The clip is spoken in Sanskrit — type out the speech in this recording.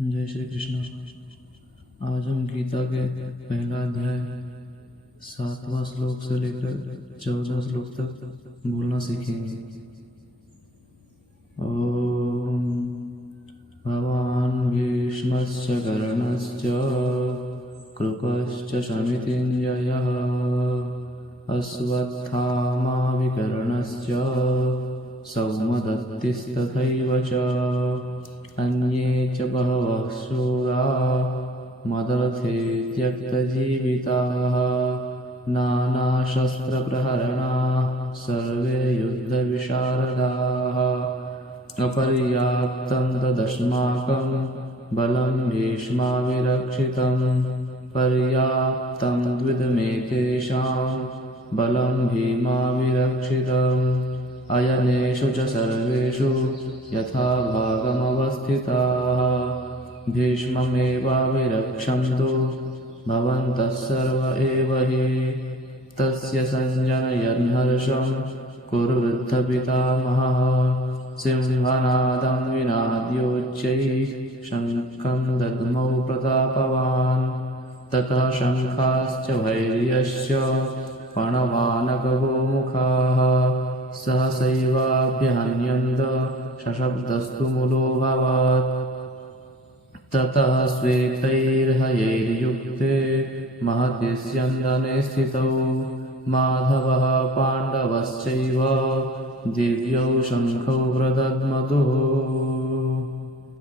जय श्री कृष्ण। आज हम गीता के पहला अध्याय 7वां श्लोक से लेकर 14 श्लोक तक बोलना सीखेंगे। ओम भवान् भीष्मश्च कर्णश्च कृपश्च शमितिञ्जयः अश्वत्थामा विकर्णश्च सौमदत्तिस्तथैव च अन्ये च बहवः शूरा मदर्थे त्यक्तजीविताः नानाशस्त्रप्रहरणाः सर्वे युद्धविशारदाः अपर्याप्तं तदस्माकं बलं भीष्माभिरक्षितं पर्याप्तं द्विदमेतेषां बलं भीमाभिरक्षितम् अयनेषु च सर्वेषु यथा भागमवस्थिताः भीष्ममेवाभिरक्षन्तु भवन्तः सर्व एव हि तस्य सञ्जनयन्हर्षं कुरुवृद्धपितामहः सिंहनादं विनाद्योच्चैः शङ्खं दद्मौ प्रतापवान् ततः शङ्खाश्च भैर्यश्च पणवानकगोमुखाः सहसैवाभ्यहन्यन्त शशब्दस्तु मूलोऽभवत् ततः श्वेतैर्हयैर्युक्ते महति स्यन्दने स्थितौ माधवः पाण्डवश्चैव दिव्यौ शङ्खौ प्रदद्मतुः।